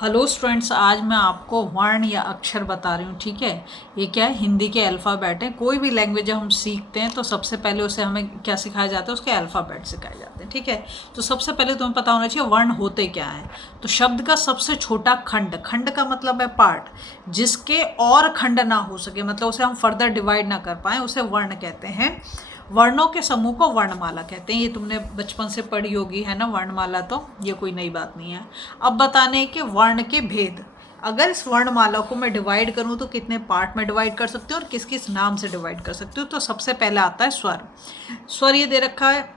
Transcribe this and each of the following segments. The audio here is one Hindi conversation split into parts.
हेलो स्टूडेंट्स, आज मैं आपको वर्ण या अक्षर बता रही हूँ। ठीक है, ये क्या है, हिंदी के अल्फ़ाबेट है। कोई भी लैंग्वेज जब हम सीखते हैं तो सबसे पहले उसे हमें क्या सिखाया जाता है, उसके अल्फ़ाबेट सिखाए जाते हैं। ठीक है, तो सबसे पहले तुम्हें पता होना चाहिए वर्ण होते क्या हैं। तो शब्द का सबसे छोटा खंड, खंड का मतलब है पार्ट, जिसके और खंड ना हो सके, मतलब उसे हम फर्दर डिवाइड ना कर पाएँ, उसे वर्ण कहते हैं। वर्णों के समूह को वर्णमाला कहते हैं। ये तुमने बचपन से पढ़ी होगी, है ना, वर्णमाला, तो ये कोई नई बात नहीं है। अब बताने के वर्ण के भेद। अगर इस वर्णमाला को मैं डिवाइड करूं तो कितने पार्ट में डिवाइड कर सकती हूँ और किस किस नाम से डिवाइड कर सकती हूँ। तो सबसे पहले आता है स्वर। स्वर ये दे रखा है,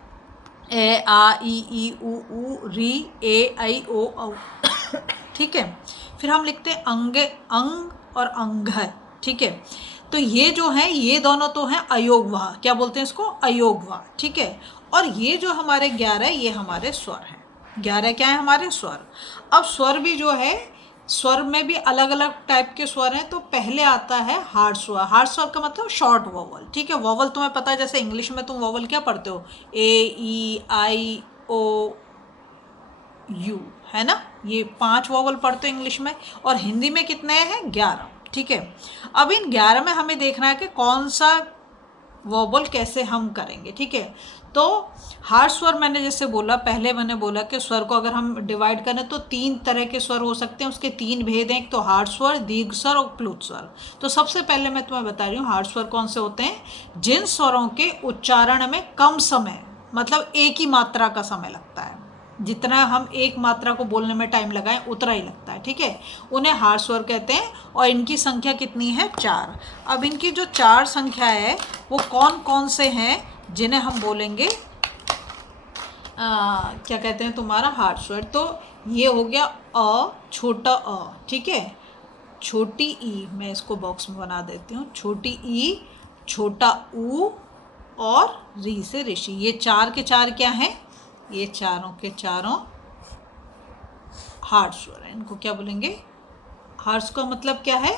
ए आ ई उ री ए ऐ ओ औ। ठीक है, फिर हम लिखते हैं अंगे, अंग और अंग। ठीक है, तो ये जो है, ये दोनों तो हैं अयोगवाह, क्या बोलते हैं इसको, अयोगवाह। ठीक है, और ये जो हमारे 11, ये हमारे स्वर हैं। 11 क्या है, हमारे स्वर। अब स्वर भी जो है, स्वर में भी अलग अलग टाइप के स्वर हैं। तो पहले आता है हार्ड स्वर। हार्ड स्वर का मतलब शॉर्ट वोवल। ठीक है, वोवल तुम्हें पता है, जैसे इंग्लिश में तुम वोवल क्या पढ़ते हो, ए ई आई ओ यू, है ना, ये 5 वोवल पढ़ते हो इंग्लिश में, और हिंदी में कितने हैं, 11। ठीक है, अब इन 11 में हमें देखना है कि कौन सा वोबल कैसे हम करेंगे। ठीक है, तो हार्ड स्वर मैंने जैसे बोला, पहले मैंने बोला कि स्वर को अगर हम डिवाइड करें तो 3 तरह के स्वर हो सकते हैं, उसके 3 भेद हैं। एक तो हार्ड स्वर, दीर्घ स्वर और प्लुत स्वर। तो सबसे पहले मैं तुम्हें बता रही हूँ हार्ड स्वर कौन से होते हैं। जिन स्वरों के उच्चारण में कम समय, मतलब एक ही मात्रा का समय लगता है, जितना हम एक मात्रा को बोलने में टाइम लगाएं उतना ही लगता है। ठीक है, उन्हें हार्ड स्वर कहते हैं, और इनकी संख्या कितनी है, 4। अब इनकी जो 4 संख्या है वो कौन कौन से हैं जिन्हें हम बोलेंगे क्या कहते हैं तुम्हारा हार्ड स्वर। तो ये हो गया अ, छोटा अ। ठीक है, छोटी ई, मैं इसको बॉक्स में बना देती हूँ, छोटी ई, छोटा ऊ और री से ऋषि। ये 4 के 4 क्या हैं, ये चारों के चारों हार्ड स्वर है। इनको क्या बोलेंगे, हार्ड का मतलब क्या है,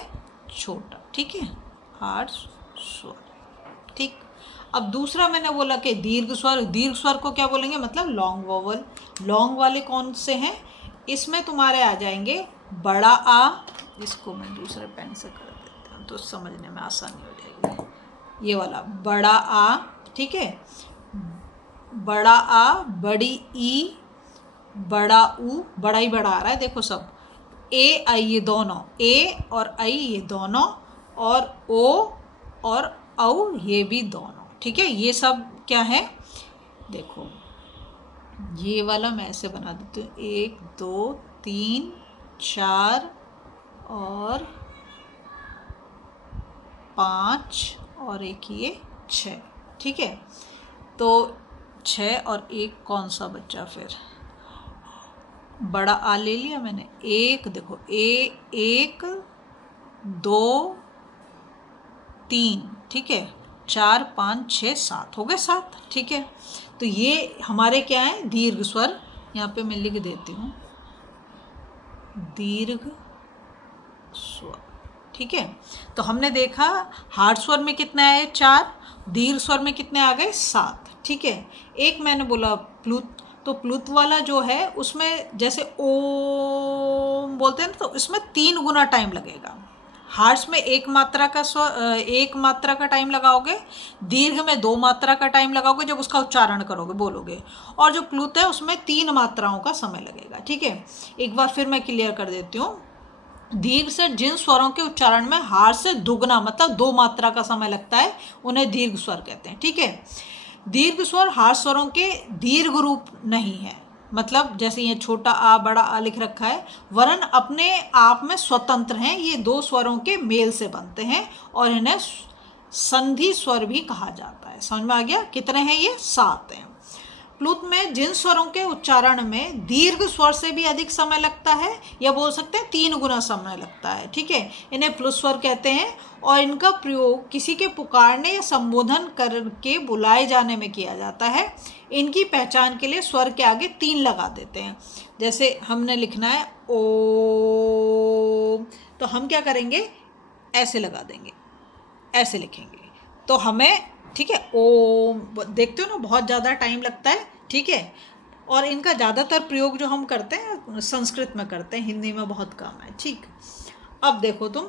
छोटा। ठीक है, हार्ड स्वर। ठीक, अब दूसरा मैंने बोला कि दीर्घ स्वर। दीर्घ स्वर को क्या बोलेंगे, मतलब लॉन्ग वोवल। लॉन्ग वाले कौन से हैं, इसमें तुम्हारे आ जाएंगे बड़ा आ, इसको मैं दूसरे पेन से कर देती हूँ तो समझने में आसानी हो जाएगी। ये वाला बड़ा आ, ठीक है, बड़ा आ, बड़ी ई, बड़ा ऊ, बड़ा ही बड़ा आ रहा है देखो सब, ए आई ये दोनों, ए और आई ये दोनों, और ओ और औ ये भी दोनों। ठीक है, ये सब क्या है, देखो ये वाला मैं ऐसे बना देती हूँ, 1 2 3 4 और 5 और एक ये 6। ठीक है, तो 6 और 1 कौन सा बच्चा, फिर बड़ा आ ले लिया मैंने। एक देखो, ए 1 2 3, ठीक है, 4 5 6 7 हो गए 7। ठीक है, तो ये हमारे क्या है, दीर्घ स्वर। यहाँ पे मैं लिख देती हूँ दीर्घ स्वर। ठीक है, तो हमने देखा हार्ड स्वर में कितने आए, 4, दीर्घ स्वर में कितने आ गए, 7। ठीक है, एक मैंने बोला प्लुत। तो प्लुत वाला जो है उसमें जैसे ओम बोलते हैं ना, तो इसमें 3 गुना टाइम लगेगा। हार्ड्स में एक मात्रा का टाइम लगाओगे, दीर्घ में 2 मात्रा का टाइम लगाओगे जब उसका उच्चारण करोगे, बोलोगे, और जो प्लुत है उसमें 3 मात्राओं का समय लगेगा। ठीक है, एक बार फिर मैं क्लियर कर देती हूँ। दीर्घ से जिन स्वरों के उच्चारण में हार्ड से दुगना, मतलब 2 मात्रा का समय लगता है, उन्हें दीर्घ स्वर कहते हैं। ठीक है, दीर्घ स्वर हार्ड स्वरों के दीर्घ रूप नहीं है, मतलब जैसे ये छोटा आ बड़ा आ लिख रखा है, वरन अपने आप में स्वतंत्र हैं। ये 2 स्वरों के मेल से बनते हैं और इन्हें संधि स्वर भी कहा जाता है। समझ में आ गया, कितने हैं ये, 7 हैं। प्लुत में जिन स्वरों के उच्चारण में दीर्घ स्वर से भी अधिक समय लगता है, या बोल सकते हैं 3 गुना समय लगता है, ठीक है, इन्हें प्लुत स्वर कहते हैं, और इनका प्रयोग किसी के पुकारने या संबोधन करके बुलाए जाने में किया जाता है। इनकी पहचान के लिए स्वर के आगे 3 लगा देते हैं। जैसे हमने लिखना है ओ, तो हम क्या करेंगे, ऐसे लगा देंगे, ऐसे लिखेंगे, तो हमें, ठीक है, ओम देखते हो ना, बहुत ज़्यादा टाइम लगता है। ठीक है, और इनका ज़्यादातर प्रयोग जो हम करते हैं संस्कृत में करते हैं, हिंदी में बहुत कम है। ठीक, अब देखो तुम,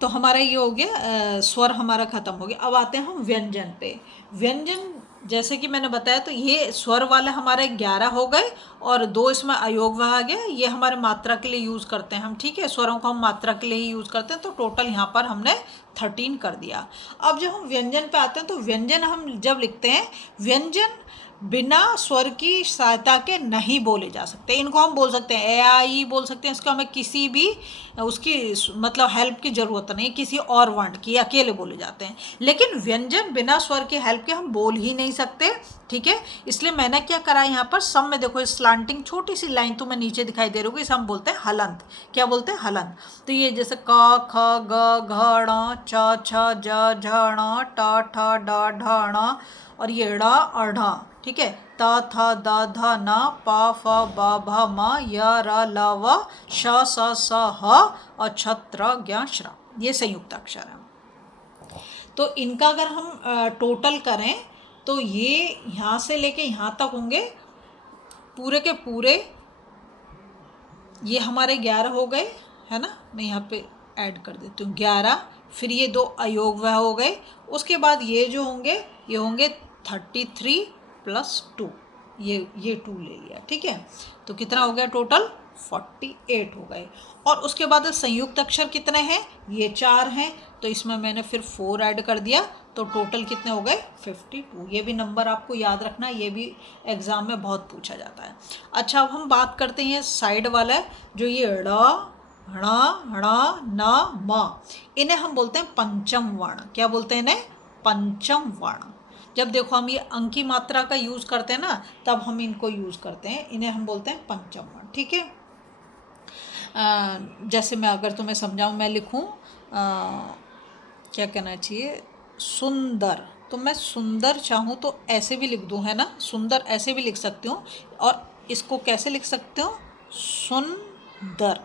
तो हमारा ये हो गया, स्वर हमारा ख़त्म हो गया। अब आते हैं हम व्यंजन पे। व्यंजन जैसे कि मैंने बताया, तो ये स्वर वाले हमारे 11 हो गए और 2 इसमें अयोग आ गया। ये हमारे मात्रा के लिए यूज़ करते हैं हम, ठीक है, स्वरों को हम मात्रा के लिए ही यूज़ करते हैं, तो टोटल यहाँ पर हमने 13 कर दिया। अब जब हम व्यंजन पे आते हैं, तो व्यंजन हम जब लिखते हैं, व्यंजन बिना स्वर की सहायता के नहीं बोले जा सकते। इनको हम बोल सकते हैं ए आ ई बोल सकते हैं, इसको हमें किसी भी उसकी मतलब हेल्प की ज़रूरत नहीं, किसी और वर्ण की, अकेले बोले जाते हैं। लेकिन व्यंजन बिना स्वर की हेल्प के हम बोल ही नहीं सकते, ठीक है। इसलिए मैंने क्या करा यहाँ पर, सब में देखो स्लांटिंग छोटी सी लाइन तुम्हें नीचे दिखाई दे रही होगी, इसे हम बोलते हैं हलंत। क्या बोलते हैं? हलंत। तो ये जैसे क ख ग घ ण च छ ज झ ण ट ठ ड ढ ण, और ये ड़ अढ़, ठीक है, त थ द ध न प फ ब भ म य र ल व श स स ह और छ त्र ज्ञ श्र, ये संयुक्त अक्षर है। तो इनका अगर हम टोटल करें तो ये यहाँ से लेके यहाँ तक होंगे पूरे के पूरे, ये हमारे 11 हो गए, है ना। मैं यहाँ पे ऐड कर देती हूँ 11, फिर ये 2 अयोग वह हो गए। उसके बाद ये जो होंगे, ये होंगे 33 + 2, ये 2 ले लिया, ठीक है। तो कितना हो गया टोटल? 48 हो गए। और उसके बाद संयुक्त अक्षर कितने हैं? ये 4 हैं, तो इसमें मैंने फिर 4 ऐड कर दिया, तो टोटल कितने हो गए? 52। ये भी नंबर आपको याद रखना, ये भी एग्ज़ाम में बहुत पूछा जाता है। अच्छा, अब हम बात करते हैं साइड वाला, जो ये ड़ ण ण न म, इन्हें हम बोलते हैं पंचम वर्ण। क्या बोलते हैं इन्हें? पंचम वर्ण। जब देखो हम ये अंक की मात्रा का यूज़ करते हैं ना, तब हम इनको यूज़ करते हैं, इन्हें हम बोलते हैं पंचम वर्ण, ठीक है। जैसे मैं अगर तुम्हें समझाऊँ, मैं लिखूँ क्या कहना चाहिए, सुंदर, तो मैं सुंदर चाहूँ तो ऐसे भी लिख दूँ, है ना, सुंदर ऐसे भी लिख सकती हूँ, और इसको कैसे लिख सकती हूँ? सुंदर,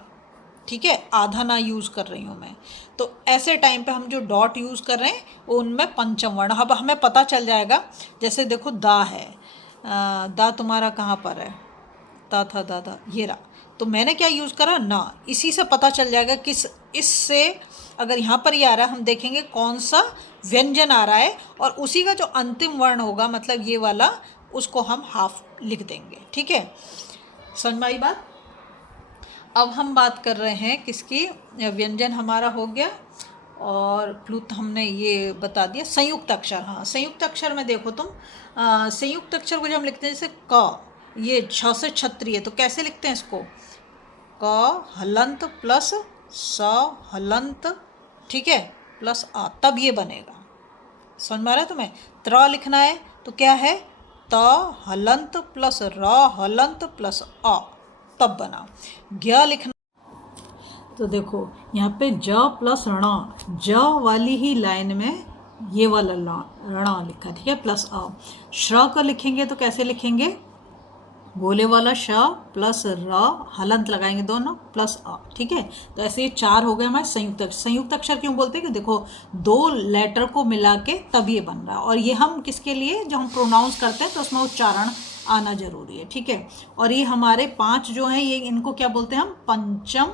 ठीक है, आधा ना यूज़ कर रही हूँ मैं। तो ऐसे टाइम पे हम जो डॉट यूज़ कर रहे हैं वो उनमें पंचम वर्ण। अब हमें पता चल जाएगा, जैसे देखो दा है, दा तुम्हारा कहाँ पर है? ता था दादा, ये रहा। तो मैंने क्या यूज़ करा? ना। इसी से पता चल जाएगा किस, इससे अगर यहाँ पर ये आ रहा है, हम देखेंगे कौन सा व्यंजन आ रहा है, और उसी का जो अंतिम वर्ण होगा, मतलब ये वाला, उसको हम हाफ लिख देंगे, ठीक है। समझ में आई बात? अब हम बात कर रहे हैं किसकी? व्यंजन हमारा हो गया, और प्लुत हमने ये बता दिया। संयुक्त अक्षर, हाँ, संयुक्त अक्षर में देखो तुम, संयुक्त अक्षर को जब हम लिखते हैं, जैसे क, ये छ से क्षत्रिय, तो कैसे लिखते हैं इसको? क हलंत प्लस स हलंत, ठीक है, प्लस आ, तब ये बनेगा। समझ में आ रहा है तुम्हें? त्र लिखना है तो क्या है? त हलंत प्लस र हलंत प्लस आ, तब बना। ज्ञ लिखना, तो देखो यहाँ पे ज प्लस ण, ज वाली ही लाइन में ये वाला ण लिखा, ठीक है, प्लस अ। श्र को लिखेंगे तो कैसे लिखेंगे? गोले वाला श प्लस र, हलंत लगाएंगे दोनों, प्लस अ, ठीक है। तो ऐसे ये 4 हो गए हमारे संयुक्त अक्षर। संयुक्त अक्षर क्यों बोलते हैं? कि देखो 2 लेटर को मिला के तब ये बन रहा है, और ये हम किसके लिए, जब हम प्रोनाउंस करते हैं तो उसमें उच्चारण आना जरूरी है, ठीक है। और ये हमारे 5 जो हैं, ये इनको क्या बोलते हैं हम? पंचम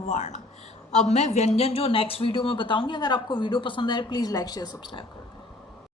वर्ण। अब मैं व्यंजन जो नेक्स्ट वीडियो में बताऊंगी। अगर आपको वीडियो पसंद आए प्लीज़ लाइक शेयर सब्सक्राइब करें।